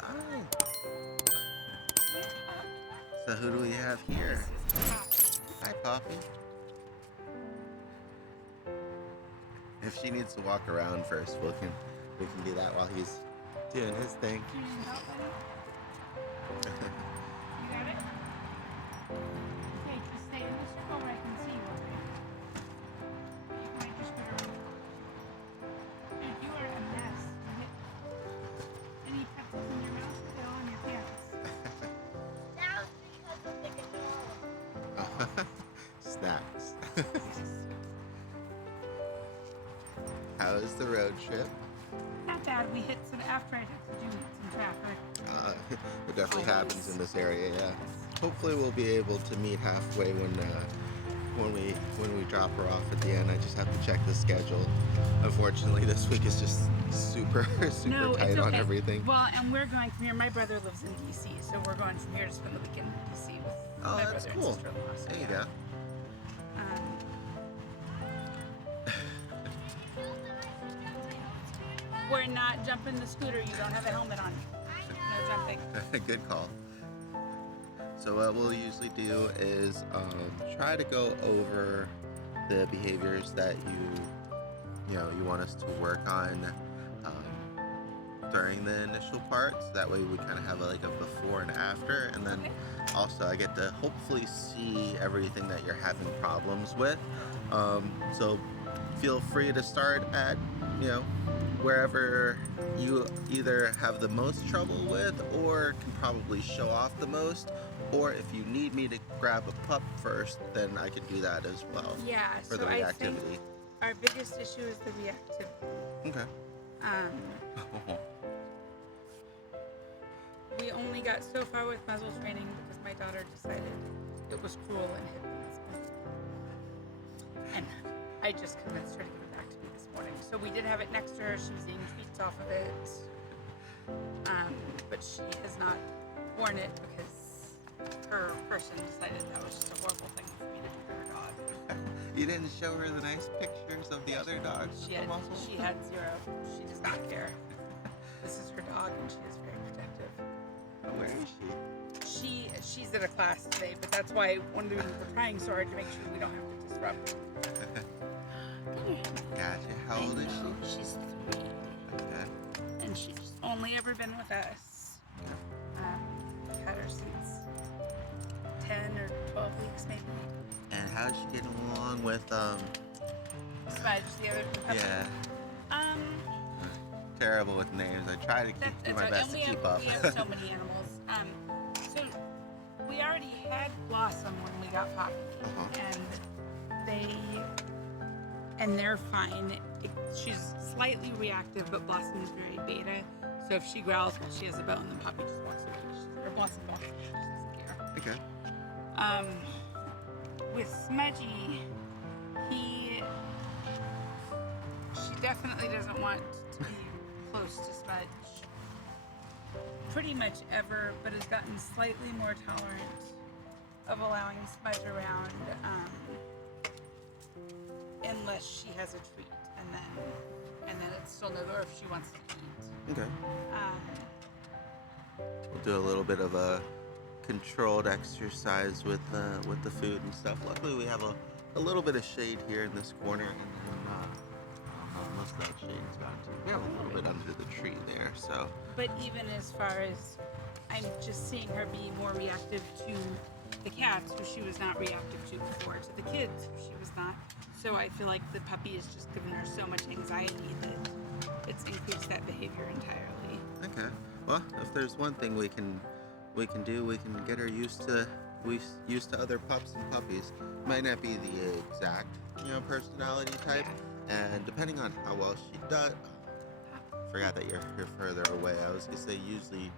Hi. So who do we have here? Hi, Poppy. If she needs to walk around first, we can do that while he's doing his thing. Do you need help, buddy? You got it? Okay, just stay in the circle where I can see you, okay? You might just go around. Dude, you are a mess. You hit any pretzels in your mouth, they're all in your pants. That was because of the granola. Snacks. How was the road trip? Not bad. We hit some, after I texted you, we hit some traffic. It definitely happens in this area, yeah. Hopefully we'll be able to meet halfway when we drop her off at the end. I just have to check the schedule. Unfortunately, this week is just super No, tight it's okay. on everything. Well, and we're going from here. My brother lives in D.C., so we're going from here to spend the weekend in D.C. with my that's brother cool. and sister-in-law. So, There you yeah. go. We're not jumping the scooter. You don't have a helmet on. No jumping. Good call. So what we'll usually do is try to go over the behaviors that you want us to work on during the initial part. So that way we kind of have like a before and after, and then also I get to hopefully see everything that you're having problems with. So feel free to start at wherever you either have the most trouble with or can probably show off the most, or if you need me to grab a pup first, then I can do that as well. Yeah, for so the I think reactivity. our biggest issue is the reactivity. Okay. We only got so far with muzzle training because my daughter decided it was cruel and hit the muzzle. And I just convinced her to give it back to me this morning. So we did have it next to her. She was eating treats off of it. But she has not worn it because her person decided that was just a horrible thing for me to do to her dog. You didn't show her the nice pictures of the other dogs? She had zero. She does not care. This is her dog and she is very protective. Where is She's at a class today, but that's why one of the reasons we're trying so hard to make sure we don't have to disrupt. Gotcha. How old is she? She's 3. Okay. And she's only ever been with us. Had her since 10 or 12 weeks maybe. And how's she getting along with Smudge, the other puppy. Yeah. Terrible with names. I try to do my best to keep up. We have so many animals. So we already had Blossom when we got Poppy, and they're fine. She's slightly reactive, but Blossom is very beta. So if she growls while she has a bone, then Poppy just walks away. Or Blossom walks away. She doesn't care. Okay. With Smudgy, she definitely doesn't want to be close to Smudge pretty much ever, but has gotten slightly more tolerant of allowing Smudge around unless she has a treat, and then it's still no go if she wants to eat. Okay. We'll do a little bit of a controlled exercise with the food and stuff. Luckily, we have a little bit of shade here in this corner, and most of that shade is gone too. We have a little bit under the tree there, so. But even as far as I'm just seeing her be more reactive to the cats, who she was not reactive to before, to the kids, who she was not. So I feel like the puppy has just given her so much anxiety that it's increased that behavior entirely. Okay. Well, if there's one thing we can do, we can get her used to other pups and puppies. Might not be the exact, personality type, and depending on how well she does. Forgot that you're further away. I was gonna say usually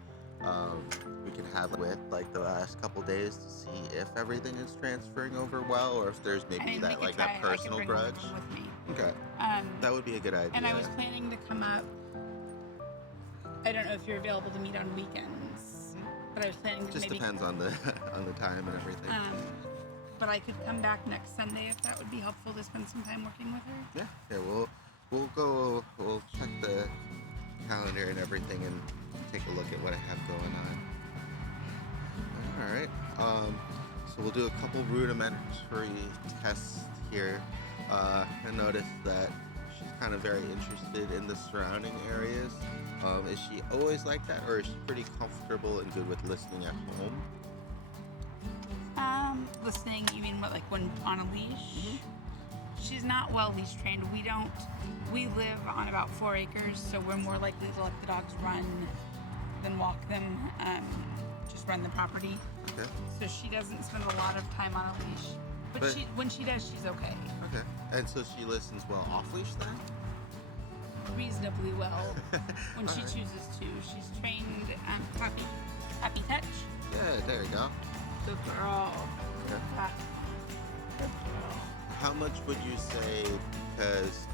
we can have it with like the last couple days to see if everything is transferring over well, or if there's maybe that personal grudge. With me. Okay. That would be a good idea. And I was planning to come up. I don't know if you're available to meet on weekends, but I was planning to just maybe. Depends on the on the time and everything. But I could come back next Sunday if that would be helpful to spend some time working with her. Yeah. We'll check the calendar and everything, and take a look at what I have going on. All right. So we'll do a couple rudimentary tests here. I noticed that she's kind of very interested in the surrounding areas. Is she always like that, or is she pretty comfortable and good with listening at home? Listening, you mean what, like when on a leash? She's not well leash trained. We live on about 4 acres, so we're more likely to let the dogs run than walk them. Just run the property. Okay. So she doesn't spend a lot of time on a leash. But when she does, she's okay. Okay. And so she listens well off leash then? Reasonably well when she Alright. chooses to. She's trained Happy touch. Yeah, there you go. Good girl. Okay. Good girl. How much would you say, because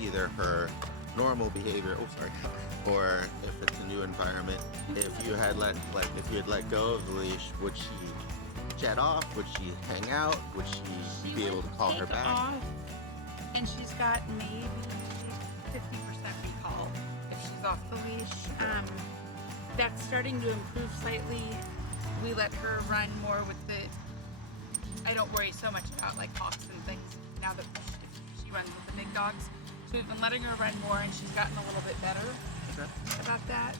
either her normal behavior, or if it's a new environment, if you had let go of the leash, would she jet off? Would she hang out? Would she be able to call her take back? off, and she's got maybe 50% recall if she's off the leash. That's starting to improve slightly. We let her run more with I don't worry so much about like hawks and things now that she runs with the big dogs. So we've been letting her run more, and she's gotten a little bit better about that.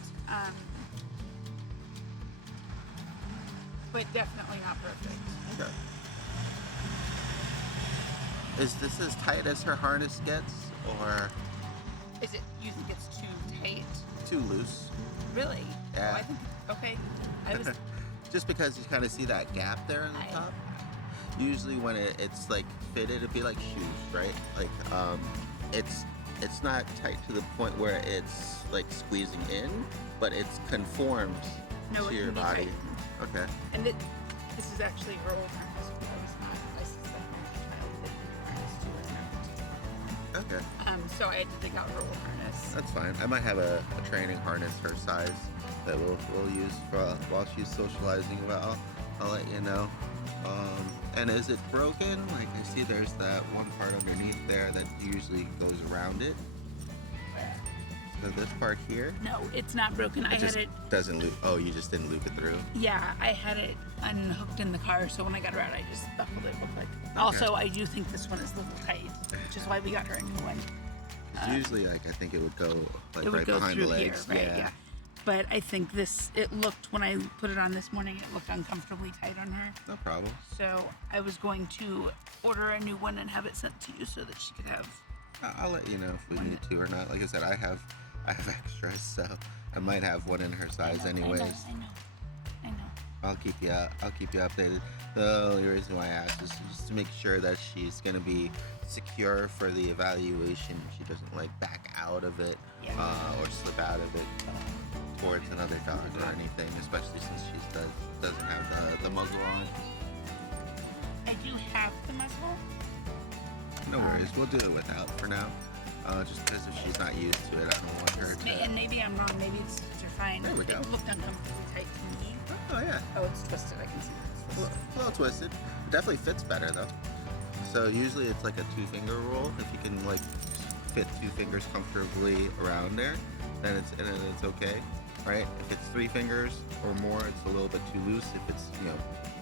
But definitely not perfect. Okay. Is this as tight as her harness gets, or Is it, you think it's too tight? too loose? Really? Yeah. Oh, I think, okay. I was, Just because you kind of see that gap there in the top. Usually when it's like fitted, it'd be like shoes, right? Like it's not tight to the point where it's like squeezing in, but it conforms No, to it your can be body. tightened. Okay. and this is actually her old harness. I was not licensed by her child that harness to it. Okay. So I had to dig out her old harness. That's fine. I might have a training harness her size that we'll use for while she's socializing. Well, I'll let you know. And is it broken? Like I see there's that one part underneath there that usually goes around it. So this part here, No, it's not broken. I it just had it, doesn't loop. Oh, you just didn't loop it through. yeah, I had it unhooked in the car, so when I got her out, I just buckled it real quick. Also, I do think this one is a little tight, which is why we got her a new one. Usually, like I think it would go like It would right go behind through the legs. here, right? Yeah. But I think it looked, when I put it on this morning, it looked uncomfortably tight on her. No problem. So I was going to order a new one and have it sent to you so that she could have. I'll let you know if we need to or not. Like I said, I have extras, so I might have one in her size anyways. I know. I'll keep you updated. The only reason why I asked is just to make sure that she's gonna be secure for the evaluation. She doesn't like back out of it or slip out of it towards another dog or anything, especially since she doesn't have the muzzle on. I do have the muzzle. No worries, we'll do it without for now. Just because if she's not used to it, I don't want her to. And maybe I'm wrong. Maybe the stitches are fine. There we go. It looked uncomfortably tight to me. Oh yeah. Oh, it's twisted. I can see that it's twisted. A little twisted. It definitely fits better though. So usually it's like a 2-finger rule. If you can like fit 2 fingers comfortably around there, then it's okay, right? If it's 3 fingers or more, it's a little bit too loose. If it's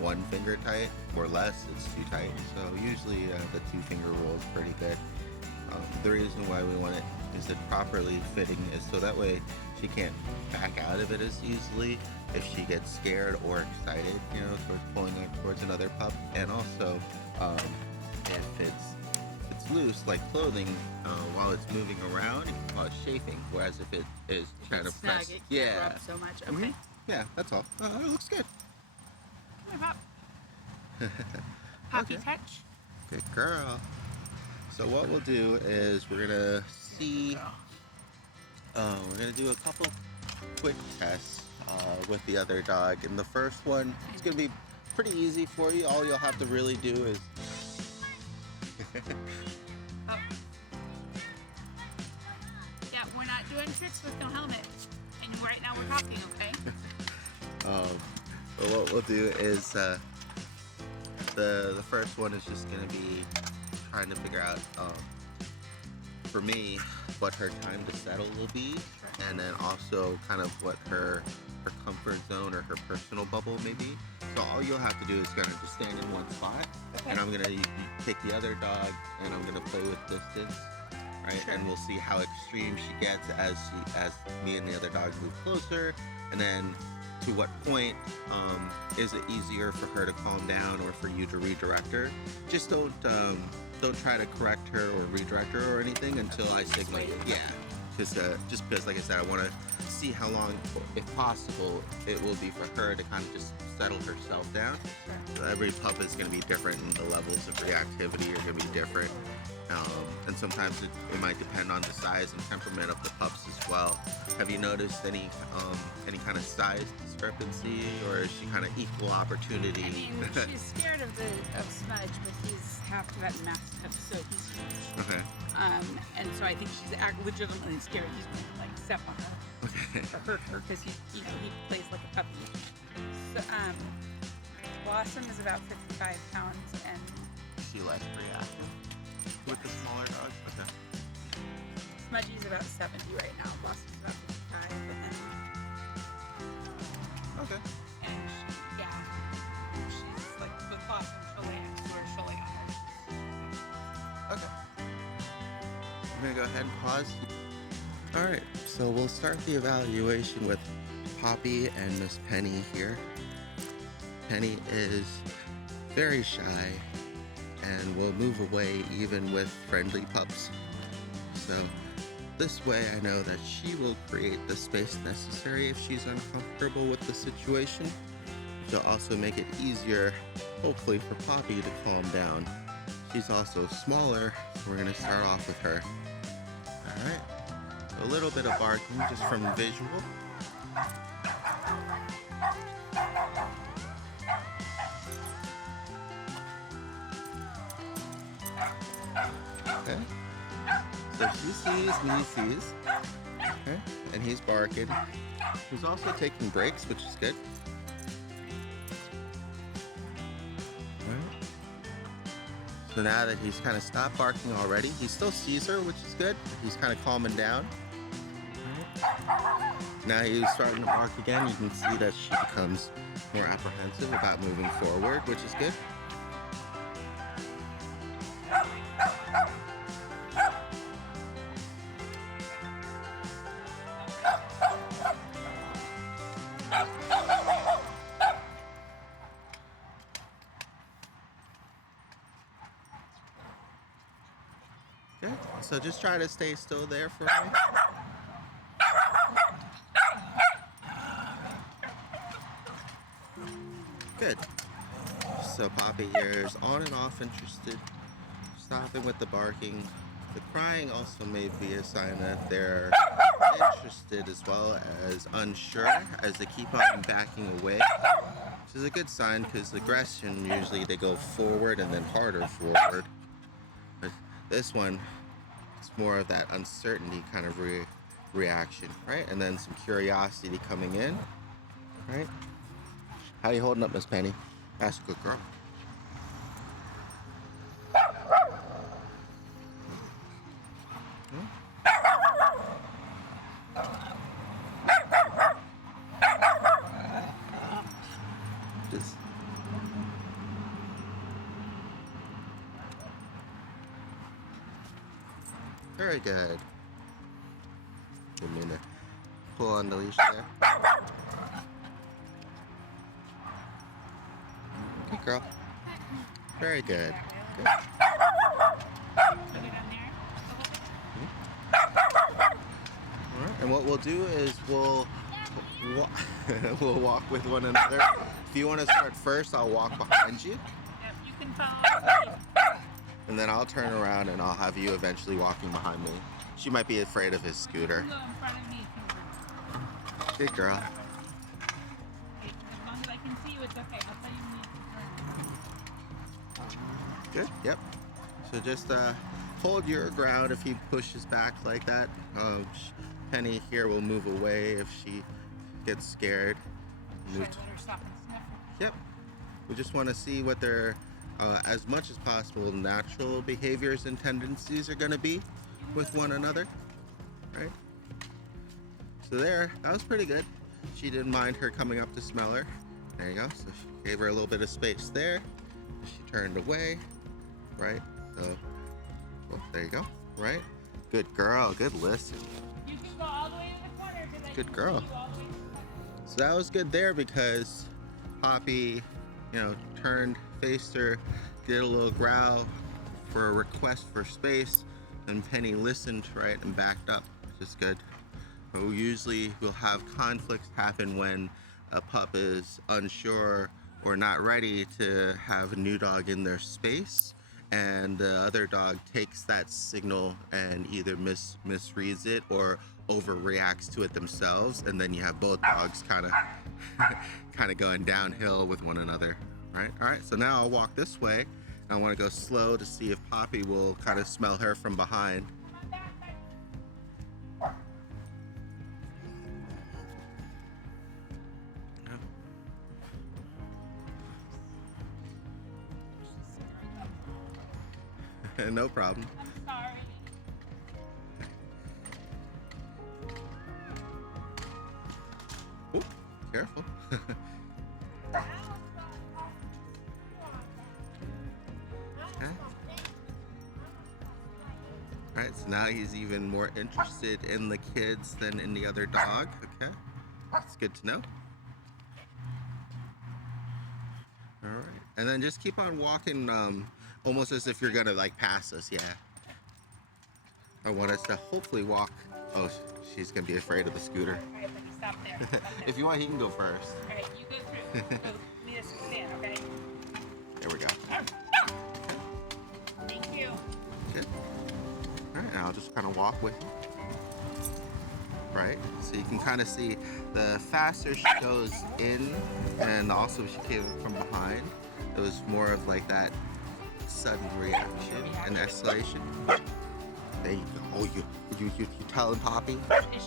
1 finger tight or less, it's too tight. So usually the 2-finger rule is pretty good. The reason why we want it properly fitting is so that way she can't back out of it as easily if she gets scared or excited, towards pulling her towards another pup. And also, if it's loose, like clothing, while it's moving around, you can call it chafing. Whereas if it is trying to Snug, press, it can't rub so much. Okay. yeah, that's all. It looks good. Come here, Pop. Poppy Okay. touch. Good girl. So what we'll do is we're gonna see. We're gonna do a couple quick tests with the other dog, and the first one is gonna be pretty easy for you. All you'll have to really do is. Oh. Yeah, we're not doing tricks with no helmet. And right now we're talking, okay? But what we'll do is the first one is just gonna be trying to figure out for me what her time to settle will be. and then also kind of what her comfort zone or her personal bubble may be. So all you'll have to do is kind of just stand in one spot, Okay. and I'm gonna take the other dog, and I'm gonna play with distance, right? Sure. And we'll see how extreme she gets as me and the other dog move closer, and then to what point is it easier for her to calm down or for you to redirect her. Just don't try to correct her or redirect her or anything until I signal you. Yeah, just because, like I said, I want to see how long, if possible, it will be for her to kind of just settle herself down. Sure. So every pup is going to be different, and the levels of reactivity are going to be different. And sometimes it might depend on the size and temperament of the pups as well. Have you noticed any kind of size discrepancy, or is she kind of equal opportunity? I mean, she's scared of Smudge, but he's half Tibetan Mastiff, so he's huge. Okay. And so I think she's legitimately scared he's going to like step on her Okay. or hurt her because he plays like a puppy. So Blossom is about 55 pounds, and Is she less reactive with the smaller dogs? Okay. Smudgy's about 70 right now. Blossom's about 55, but then Okay. and she's like with Blossom, she'll lay next to her, she'll lay on her. Okay. I'm gonna go ahead and pause. All right, so we'll start the evaluation with Poppy and Miss Penny here. Penny is very shy and will move away even with friendly pups. So this way I know that she will create the space necessary if she's uncomfortable with the situation. She'll also make it easier, hopefully, for Poppy to calm down. She's also smaller, so we're gonna start off with her. All right, a little bit of barking just from visual. Okay, so she sees, me sees. Okay, and he's barking. He's also taking breaks, which is good. Alright. So now that he's kind of stopped barking already, he still sees her, which is good. He's kind of calming down. Alright. Now he's starting to bark again. You can see that she becomes more apprehensive about moving forward, which is good. Good. So just try to stay still there for me. Good. So Poppy here is on and off interested, stopping with the barking. The crying also may be a sign that they're interested as well as unsure as they keep on backing away. Which is a good sign because aggression, usually they go forward and then harder forward. But this one, it's more of that uncertainty kind of reaction, right? And then some curiosity coming in, right? How you holding up, Miss Penny? That's a good girl. Just very good. Didn't mean to pull on the leash there. Good girl. Very good. Good. All right. And what we'll do is we'll walk with one another. If you want to start first, I'll walk behind you. Yep, you can follow. And then I'll turn around and I'll have you eventually walking behind me. She might be afraid of his scooter. Go in front of me. Good girl. Okay, as long as I can see you, it's okay. I'll tell you when you can turn. Good. Yep. So just hold your ground if he pushes back like that. Penny here will move away if she gets scared. Should I let her stop and sniff? Yep. We just want to see what their, as much as possible, natural behaviors and tendencies are going to be with one another, right? So there, that was pretty good. She didn't mind her coming up to smell her. There you go. So she gave her a little bit of space there. She turned away, right? So, oh, there you go, right? Good girl, good listen. You can go all the way to the corner. 'Cause I Good can girl. see you all the way to the corner. So that was good there because Poppy, turned, faced her, did a little growl for a request for space, and Penny listened, right, and backed up, which is good. But we usually will have conflicts happen when a pup is unsure or not ready to have a new dog in their space, and the other dog takes that signal and either misreads it or overreacts to it themselves, and then you have both dogs kind of going downhill with one another, right? All right, so now I'll walk this way. I want to go slow to see if Poppy will kind of smell her from behind. No problem. I'm sorry. Ooh, careful. Alright, so now he's even more interested in the kids than in the other dog. Okay, that's good to know. Alright, and then just keep on walking almost as if you're gonna like pass us, yeah. I want us to hopefully walk. Oh, she's gonna be afraid of the scooter. All right, buddy, stop there. Stop there. If you want, he can go first. All right, you go through. Go meet us stand, okay? There we go. Thank you. Good. Alright, and I'll just kind of walk with you. Right? So you can kind of see the faster she goes in, and also she came from behind. It was more of like that sudden reaction and escalation. There you go. Oh, you telling Poppy? Is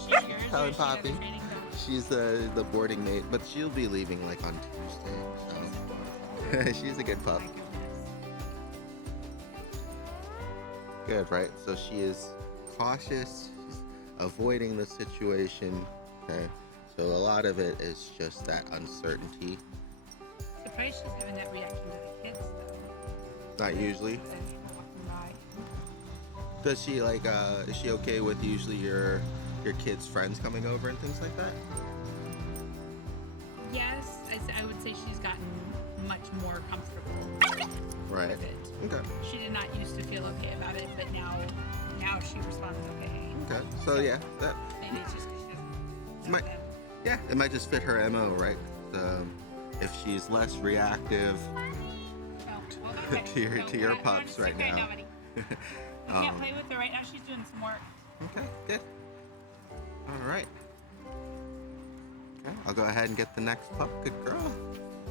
she yours or Telling is she at the Poppy. training dog? She's the boarding mate, but she'll be leaving like on Tuesday. So she's a good pup. My goodness. Good, right? So she is cautious, she's avoiding the situation. Okay. So a lot of it is just that uncertainty. Surprised she's having that reaction to the kids though. Not usually. Then people walking by. Does she like is she okay with usually your kids' friends coming over and things like that? Yes, I would say she's gotten much more comfortable Right. with it. Okay. She did not used to feel okay about it, but now she responds okay. Okay. So yeah, that Maybe it's just because she doesn't know Might- them. yeah, it might just fit her MO, right? If she's less reactive Oh, well, okay. to your So to your we're not pups sick right now. buddy. You can't play with her right now. She's doing some work. Okay, good. All right. Okay, I'll go ahead and get the next pup. Good girl.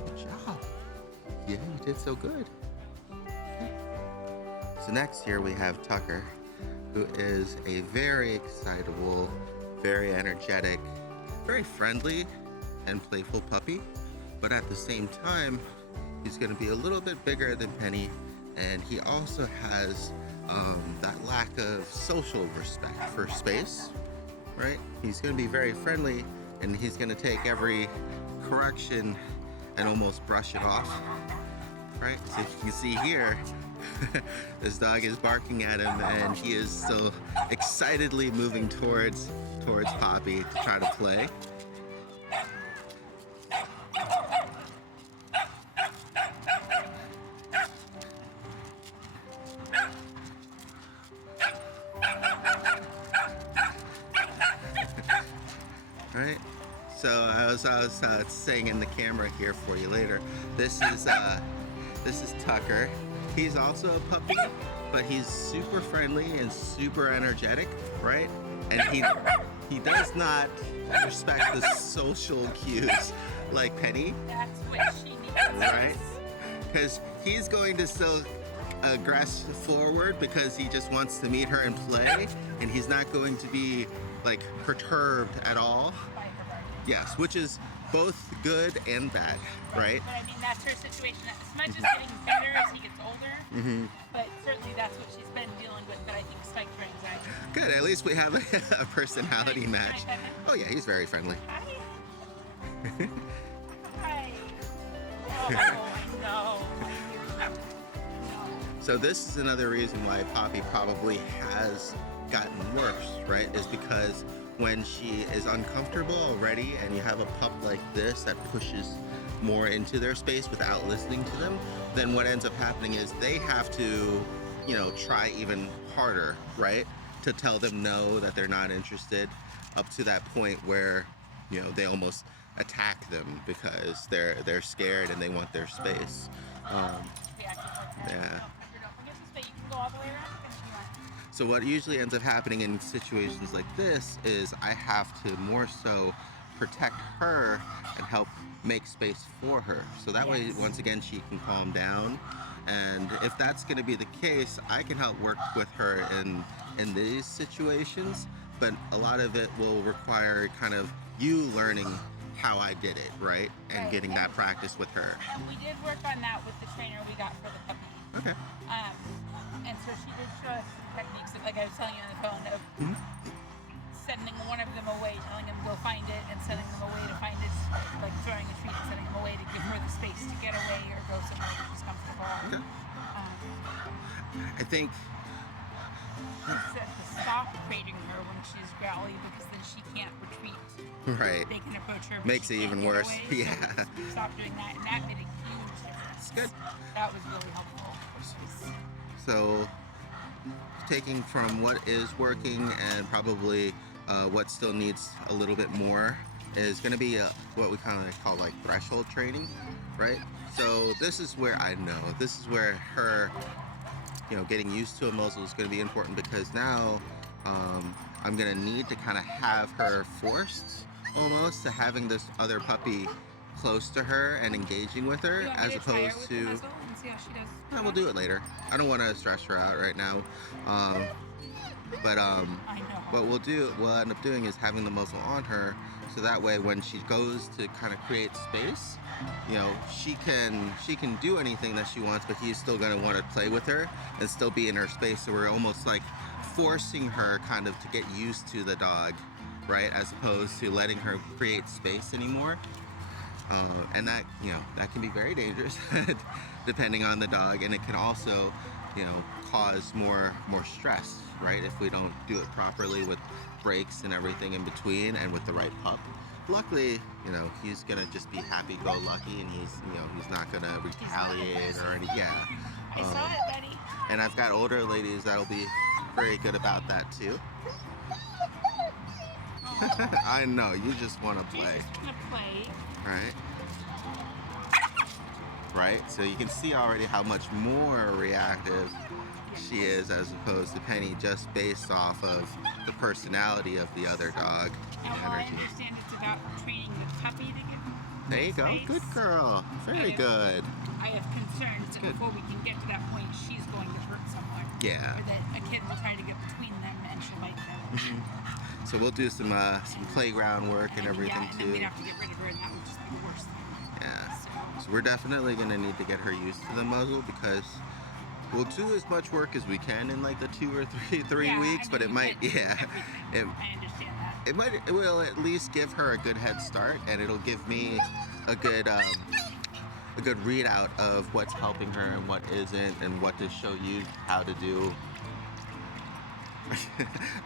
Good job. Yeah, you did so good. Okay. So next here we have Tucker, who is a very excitable, very energetic, very friendly and playful puppy. But at the same time, he's going to be a little bit bigger than Penny, and he also has that lack of social respect for space, right? He's going to be very friendly, and he's going to take every correction and almost brush it off, right? So you can see here, this dog is barking at him, and he is so excitedly moving towards Poppy to try to play. Right. So I was saying in the camera here for you later. This is Tucker. He's also a puppy, but he's super friendly and super energetic, right? And he does not respect the social cues like Penny, That's what she needs. right? Because he's going to still aggress forward because he just wants to meet her and play, and he's not going to be like perturbed at all. By her barking. Yes, which is both good and bad, right? But I mean, that's her situation. As much as getting better as he gets older, Mm-hmm. but certainly that's what she's been dealing with. But I think spiked her anxiety. Good. At least we have a personality match. Can I pet him? Oh yeah, he's very friendly. Hi. Hi. Oh, I know. No. So this is another reason why Poppy probably has gotten worse, right? Is because when she is uncomfortable already and you have a pup like this that pushes more into their space without listening to them, then what ends up happening is they have to, try even harder, right? To tell them no, that they're not interested, up to that point where, they almost attack them because they're scared and they want their space. Yeah. So what usually ends up happening in situations like this is I have to more so protect her and help make space for her. So that way, once again, she can calm down. And if that's going to be the case, I can help work with her in these situations. But a lot of it will require kind of you learning how I did it, right? And getting that practice with her. And we did work on that with the trainer we got for the puppy. Okay. And so she did show us some techniques, like I was telling you on the phone, of sending one of them away, telling him go find it, and sending them away to find it, like throwing a treat and sending them away to give her the space to get away or go somewhere where she's comfortable. Okay. I think To stop crating her when she's growly, because then she can't retreat. right. They can approach her, but Makes she it can't even get worse. away, Yeah. So we stopped doing that, and that made a huge difference. Good. That was really helpful. So taking from what is working and probably what still needs a little bit more is going to be what we kind of call like threshold training, right? So this is where I know this is where her getting used to a muzzle is going to be important, because now I'm going to need to kind of have her forced almost to having this other puppy close to her and engaging with her, as opposed to we'll do it later. I don't want to stress her out right now. But what we'll end up doing is having the muzzle on her, so that way when she goes to kind of create space, she can do anything that she wants, but he's still gonna want to play with her and still be in her space. So we're almost like forcing her kind of to get used to the dog, right? As opposed to letting her create space anymore. And that that can be very dangerous depending on the dog, and it can also cause more stress, right, if we don't do it properly with breaks and everything in between and with the right pup. Luckily, he's gonna just be happy-go-lucky, and he's not gonna retaliate or any. Yeah. I saw it, buddy. And I've got older ladies that'll be very good about that too. I know, you just want to play. You just want to play. Right, so you can see already how much more reactive she is as opposed to Penny, just based off of the personality of the other dog. And while I understand it's about training the puppy to get There you go, space, good girl, very good. I have concerns that before we can get to that point, she's going to hurt someone. Yeah. Or that a kid will try to get between them and she'll bite them. So we'll do some playground work and everything and then too. we'd have to get rid of her, and that would just be the worst thing. Yeah. So we're definitely gonna need to get her used to the muzzle, because we'll do as much work as we can in like the 2 or 3 weeks, but it might, I understand that. it will at least give her a good head start, and it'll give me a good readout of what's helping her and what isn't, and what to show you how to do.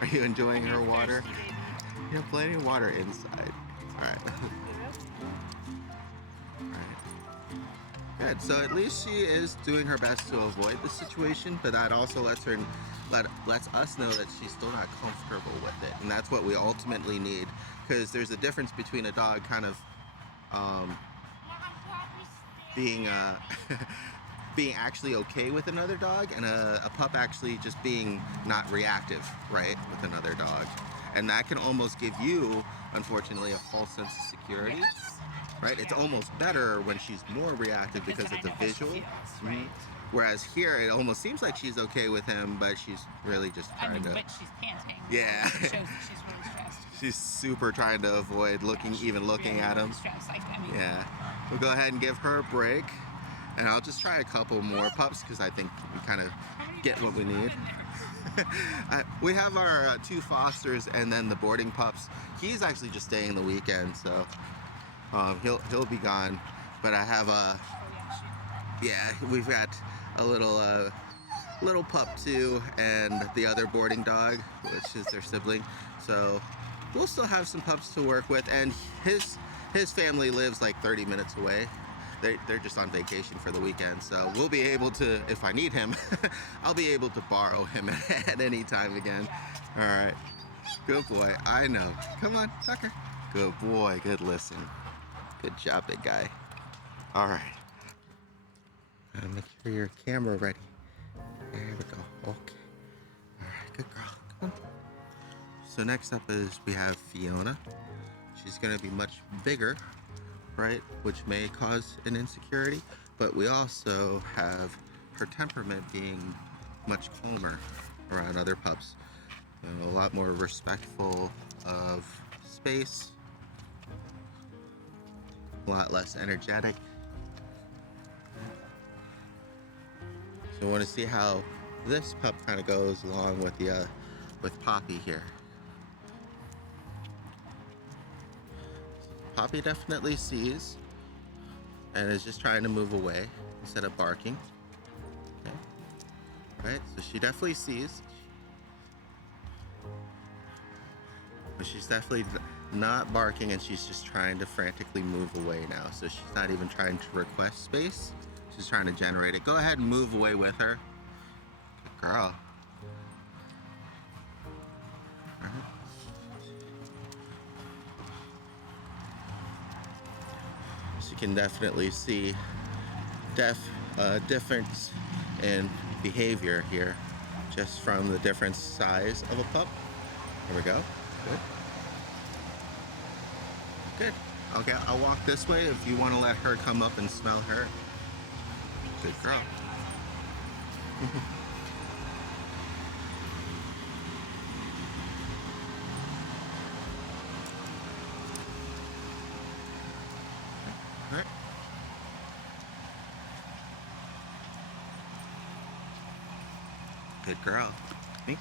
Are you enjoying her water? Thirsty, baby. You have plenty of water inside. All right. Good. So at least she is doing her best to avoid the situation, but that also lets us know that she's still not comfortable with it, and that's what we ultimately need, because there's a difference between a dog kind of being being actually okay with another dog, and a pup actually just being not reactive, right, with another dog, and that can almost give you, unfortunately, a false sense of security. Yes. Right? It's almost better when she's more reactive because then it's I know a how she visual. feels, right? Whereas here, it almost seems like she's okay with him, but she's really just trying to. But she's panting. Yeah. It shows that she's really stressed. She's super trying to avoid even looking at him. Stressed. Yeah. We'll go ahead and give her a break. And I'll just try a couple more pups because I think we kind of get what we need. We have our 2 fosters and then the boarding pups. He's actually just staying the weekend, so he'll be gone. But I have we've got a little pup too, and the other boarding dog, which is their sibling. So we'll still have some pups to work with, and his family lives like 30 minutes away. They're just on vacation for the weekend, so we'll be able to, if I need him, I'll be able to borrow him at any time again. All right, good boy. I know. Come on, Tucker. Good boy. Good listen. Good job, big guy. All right. Make sure your camera ready. There we go. Okay. All right, good girl. Come on. So next up is we have Fiona. She's gonna be much bigger, right? Which may cause an insecurity, but we also have her temperament being much calmer around other pups. A lot more respectful of space, a lot less energetic. So I want to see how this pup kind of goes along with the with Poppy here. Poppy definitely sees and is just trying to move away instead of barking. Okay. Right, so she definitely sees, but she's definitely not barking, and she's just trying to frantically move away now. So she's not even trying to request space. She's trying to generate it. Go ahead and move away with her. Good girl. All right. So you can definitely see difference in behavior here just from the different size of a pup. There we go. Good. Good. Okay, I'll walk this way if you want to let her come up and smell her. Good girl. All right. Good girl. Me?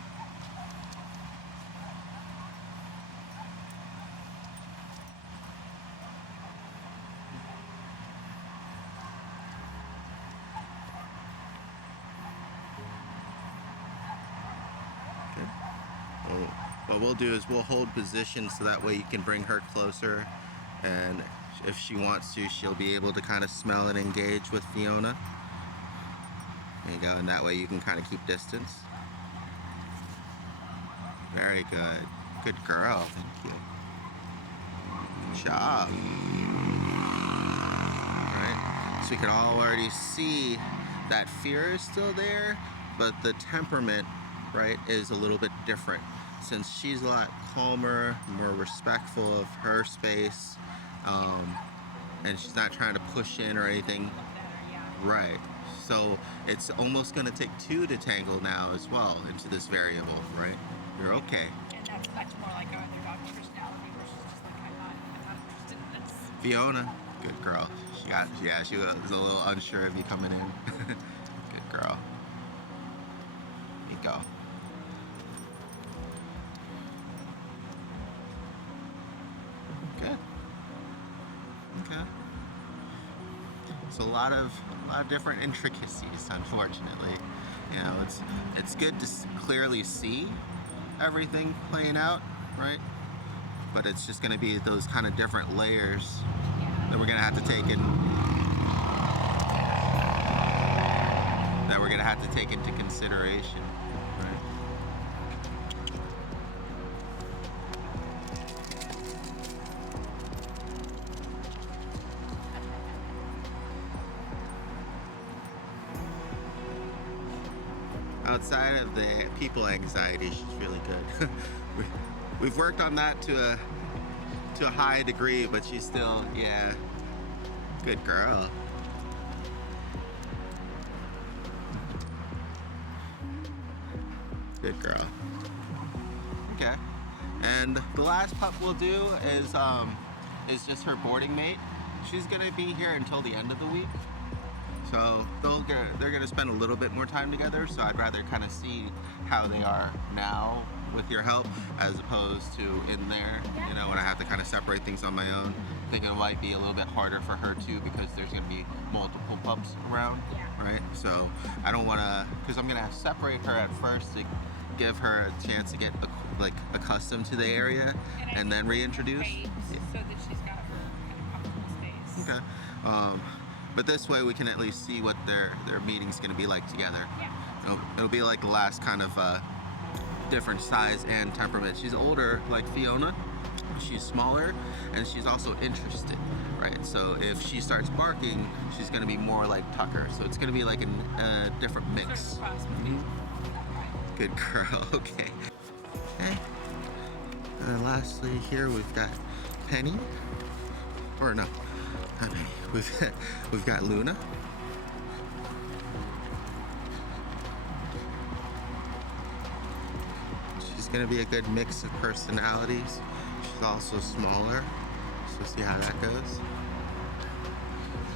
What we'll do is we'll hold position so that way you can bring her closer, and if she wants to, she'll be able to kind of smell and engage with Fiona. There you go, and that way you can kind of keep distance. Very good. Good girl. Thank you. Good job. Right. So you can already see that fear is still there, but the temperament, right, is a little bit different. Since she's a lot calmer, more respectful of her space, and she's not trying to push in or anything. Right. So it's almost going to take 2 to tangle now as well into this variable, right? You're okay. And that's much more like our other dog's personality, where she's just like, I'm not interested in this. Fiona, good girl. She was a little unsure of you coming in. Good girl. There you go. Good. Okay. It's a lot of different intricacies, unfortunately. You know, it's good to clearly see everything playing out, right? But it's just going to be those kind of different layers that we're going to have to take into consideration, right? Outside of the people anxiety, she's really good. We've worked on that to a high degree, but she's still, yeah, good girl. Good girl. Okay. And the last pup we'll do is just her boarding mate. She's gonna be here until the end of the week. So they're gonna spend a little bit more time together. So I'd rather kind of see how they are now with your help, as opposed to in there, you know, when I have to kind of separate things on my own. I think it might be a little bit harder for her too, because there's gonna be multiple pups around, right? So I don't wanna, because I'm gonna separate her at first to give her a chance to get like accustomed to the area, and then reintroduce. So that she's got her kind of comfortable space. Okay. But this way we can at least see what their meeting's gonna be like together. Yeah. It'll be like the last kind of different size and temperament. She's older, like Fiona. She's smaller, and she's also interested, right? So if she starts barking, she's gonna be more like Tucker. So it's gonna be like a different mix. Sort of cross between. Good girl. Okay. Okay. And then lastly here we've got Penny. Or no, not Penny. We've got Luna. She's gonna be a good mix of personalities. She's also smaller, so see how that goes.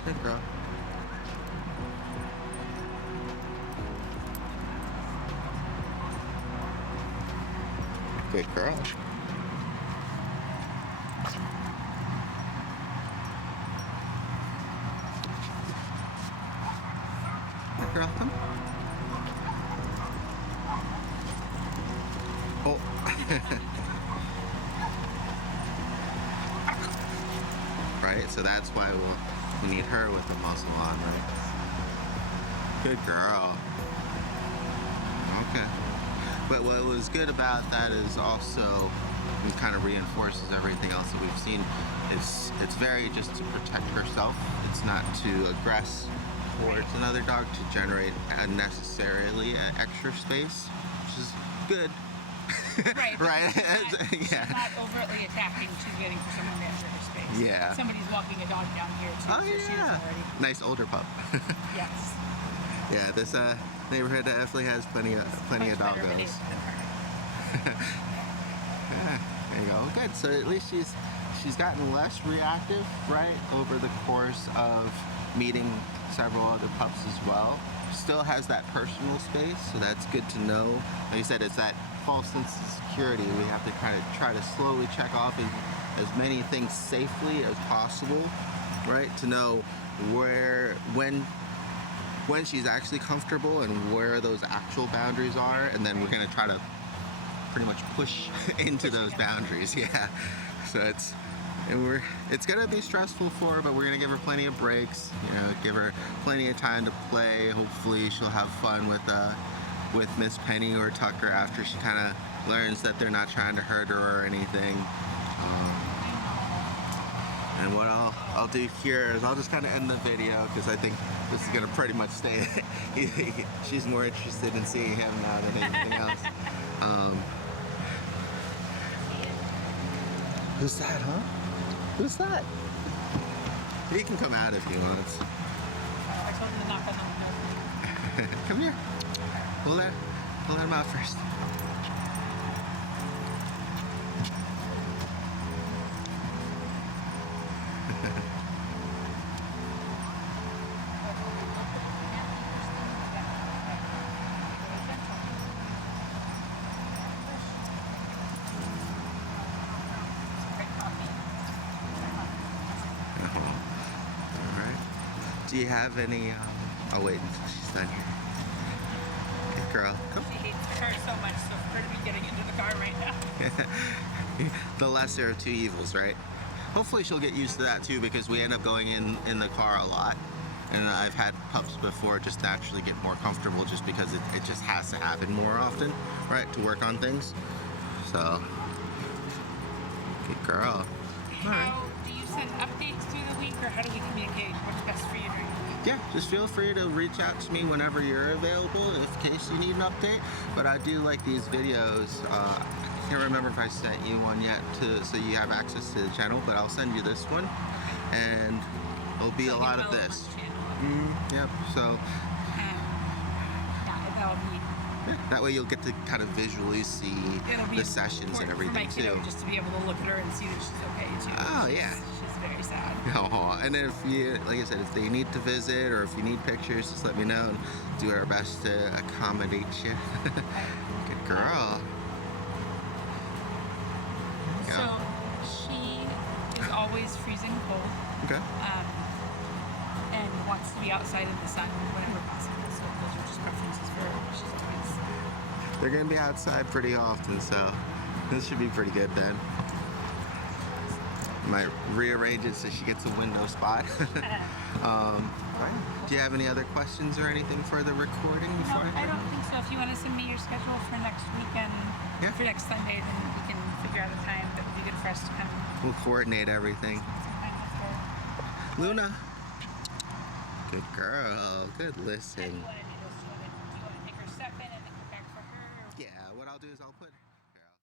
Good girl. Good girl. Good girl, come. Oh. Right, so that's why we need her with the muzzle on, right? Good girl. Okay. But what was good about that is also it kind of reinforces everything else that we've seen. It's very just to protect herself. It's not to aggress towards another dog to generate unnecessarily extra space, which is good. Right. Right. She's not overtly attacking. She's waiting for someone to enter her space. Yeah. Somebody's walking a dog down here too. Oh so she is yeah. already. Nice older pup. Yes. Yeah, this neighborhood definitely has plenty of Much better doggos. behaved than her. Yeah, there you go. Good. So at least she's gotten less reactive, right, over the course of meeting several other pups as well. Still has that personal space, so that's good to know. Like you said, it's that false sense of security. We have to kind of try to slowly check off as many things safely as possible, right, to know when she's actually comfortable and where those actual boundaries are, and then we're going to try to pretty much push into those boundaries. Yeah. So it's gonna be stressful for her, but we're gonna give her plenty of breaks. You know, give her plenty of time to play. Hopefully, she'll have fun with Miss Penny or Tucker after she kind of learns that they're not trying to hurt her or anything. And what I'll do here is I'll just kind of end the video, because I think this is gonna pretty much stay. She's more interested in seeing him now than anything else. Who's that, huh? Who's that? He can come out if he wants. I told him to knock on the window. Come here. We'll let him out first. Do you have any, I'll wait until she's done here. Good girl, come. She hates the car so much, so for her to be getting into the car right now. The lesser of two evils, right? Hopefully she'll get used to that too, because we end up going in the car a lot. And I've had pups before just naturally get more comfortable, just because it just has to happen more often, right? To work on things. So, good girl. How do you send updates through the week, or how do we communicate? What's best for you during the week? Yeah, just feel free to reach out to me whenever you're available in case you need an update. But I do like these videos. I can't remember if I sent you one yet so you have access to the channel, but I'll send you this one, and it'll be a lot of this. Channel. Yep. So. Yeah, that'll be That way you'll get to kind of visually see It'll be the sessions and important everything for my too. kiddo just to be able to look at her and see that she's okay too. Oh, yeah. She's very sad. Oh, and if you, like I said, if they need to visit or if you need pictures, just let me know and do our best to accommodate you. Good girl. There you So go. she is always freezing cold Okay. and wants to be outside in the sun whenever possible. So those are just preferences for her. She's always They're gonna be outside pretty often, so this should be pretty good then. Might rearrange it so she gets a window spot. Do you have any other questions or anything for the recording No, before I don't think so. If you want to send me your schedule for next weekend, Yeah. for next Sunday, then we can figure out a time that would be good for us to come We'll coordinate everything. spend with her. Luna. Good girl. Good How do listen. you want to do this? Do you want to take her step in and then come back for her? Or Yeah, what I'll do is I'll put